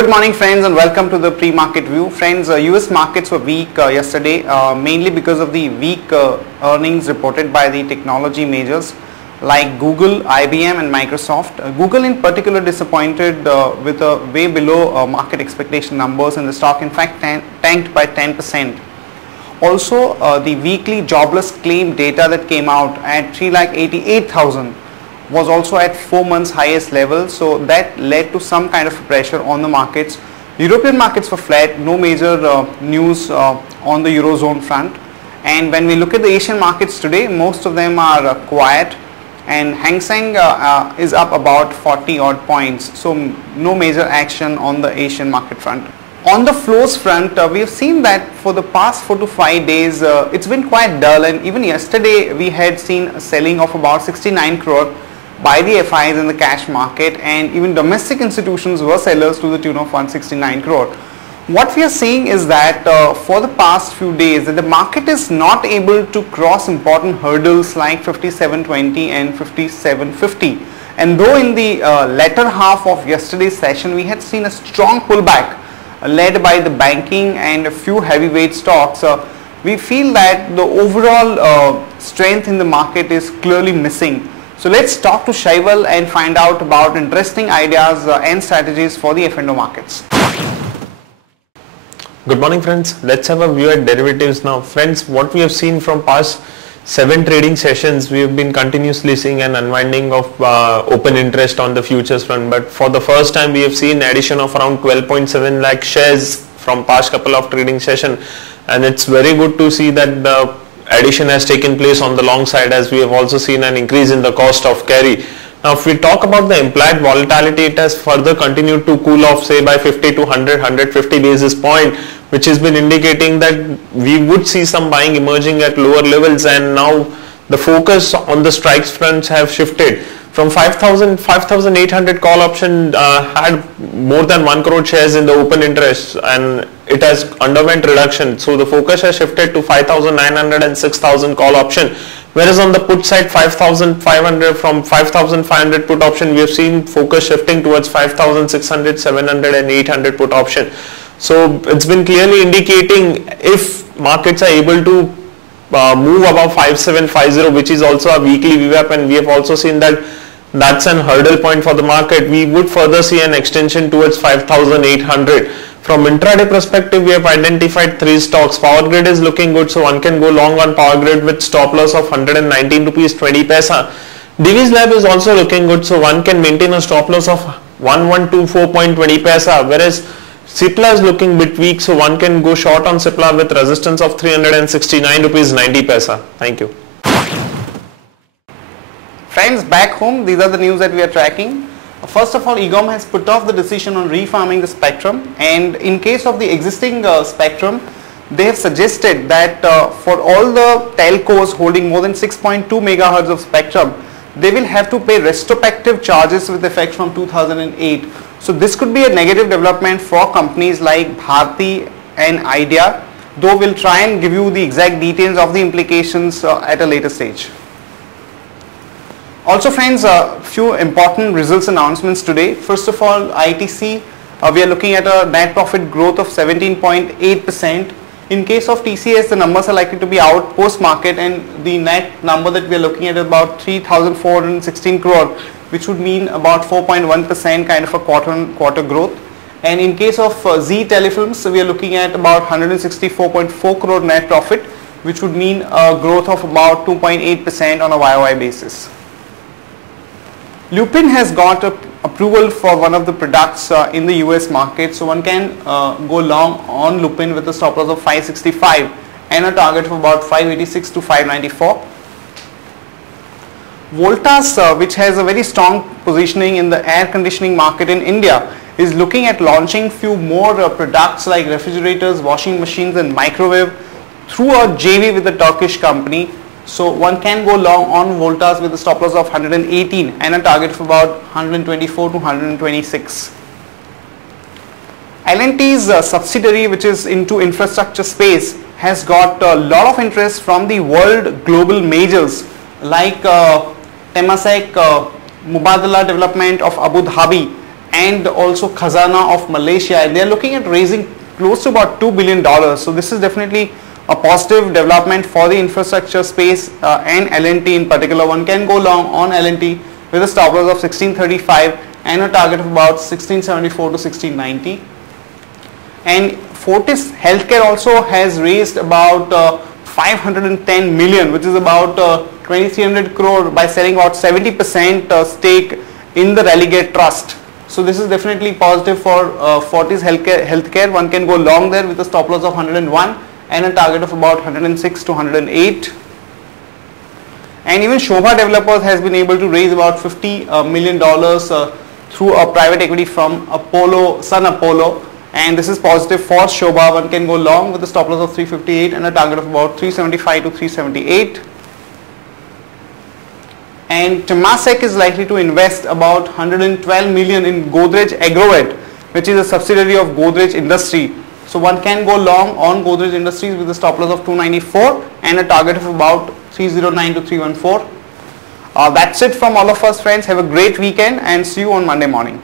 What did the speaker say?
Good morning friends and welcome to the pre-market view. Friends, US markets were weak yesterday mainly because of the weak earnings reported by the technology majors like Google, IBM and Microsoft. Google in particular disappointed with a way below market expectation numbers, and the stock in fact tanked by 10%. Also the weekly jobless claim data that came out at 3,88,000 was also at 4 months highest level, so that led to some kind of pressure on the markets. European markets were flat, no major news on the Eurozone front, and when we look at the Asian markets today, most of them are quiet, and Hang Seng is up about 40 odd points, so no major action on the Asian market front. On the flows front, we have seen that for the past 4 to 5 days it's been quite dull, and even yesterday we had seen a selling of about 69 crore by the FIs in the cash market, and even domestic institutions were sellers to the tune of 169 crore. What we are seeing is that for the past few days that the market is not able to cross important hurdles like 5720 and 5750, and though in the latter half of yesterday's session we had seen a strong pullback led by the banking and a few heavyweight stocks, we feel that the overall strength in the market is clearly missing. So let's talk to Shaival and find out about interesting ideas and strategies for the F&O markets. Good morning friends, let's have a view at derivatives now. Friends, what we have seen from past 7 trading sessions, we have been continuously seeing an unwinding of open interest on the futures front, but for the first time we have seen addition of around 12.7 lakh shares from past couple of trading session, and it's very good to see that the addition has taken place on the long side, as we have also seen an increase in the cost of carry. Now if we talk about the implied volatility, it has further continued to cool off, say by 50 to 150 basis point, which has been indicating that we would see some buying emerging at lower levels, and now the focus on the strikes fronts have shifted. From 5,800 call option had more than 1 crore shares in the open interest, and it has underwent reduction. So the focus has shifted to 5,900 and 6,000 call option. Whereas on the put side, 5,500 from 5,500 put option, we have seen focus shifting towards 5,600, 700 and 800 put option. So it's been clearly indicating if markets are able to move above 5750, which is also a weekly VWAP, and we have also seen that that's an hurdle point for the market, we would further see an extension towards 5800. From intraday perspective, we have identified 3 stocks. Power Grid is looking good, so one can go long on Power Grid with stop loss of 119 rupees 20 paisa. Divi's Lab is also looking good, so one can maintain a stop loss of 1124.20 paisa, whereas Cipla is looking bit weak, so one can go short on Cipla with resistance of 369 rupees 90 paisa. Thank you. Friends, back home, these are the news that we are tracking. First of all, EGOM has put off the decision on refarming the spectrum, and in case of the existing spectrum, they have suggested that for all the telcos holding more than 6.2 megahertz of spectrum, they will have to pay retrospective charges with effect from 2008. So this could be a negative development for companies like Bharti and Idea, though we'll try and give you the exact details of the implications at a later stage. Also friends, a few important results announcements today. First of all, ITC, we are looking at a net profit growth of 17.8%. In case of TCS, the numbers are likely to be out post-market, and the net number that we are looking at is about 3,416 crore, which would mean about 4.1% kind of a quarter-on-quarter growth. And in case of Zee Telefilms, we are looking at about 164.4 crore net profit, which would mean a growth of about 2.8% on a YOY basis. Lupin has got approval for one of the products in the US market, so one can go long on Lupin with a stop loss of 565 and a target of about 586 to 594. Voltas, which has a very strong positioning in the air conditioning market in India, is looking at launching few more products like refrigerators, washing machines and microwave through a JV with a Turkish company. So one can go long on Voltas with a stop loss of 118 and a target of about 124 to 126. L&T's subsidiary, which is into infrastructure space, has got a lot of interest from the world global majors like Temasek, Mubadala Development of Abu Dhabi, and also Khazanah of Malaysia, and they are looking at raising close to about $2 billion. So this is definitely a positive development for the infrastructure space and L&T in particular. One can go long on L&T with a stop loss of 1635 and a target of about 1674 to 1690. And Fortis Healthcare also has raised about 510 million, which is about 2300 crore, by selling about 70% stake in the Relegate Trust. So this is definitely positive for Fortis Healthcare. One can go long there with a stop loss of 101 and a target of about 106 to 108. And even Shobha Developers has been able to raise about $50 million through a private equity from Sun Apollo, and this is positive for Shobha. One can go long with a stop loss of 358 and a target of about 375 to 378. And Temasek is likely to invest about 112 million in Godrej Agrovet, which is a subsidiary of Godrej Industry. So one can go long on Godrej Industries with a stop loss of 294 and a target of about 309 to 314. That's it from all of us, friends. Have a great weekend and see you on Monday morning.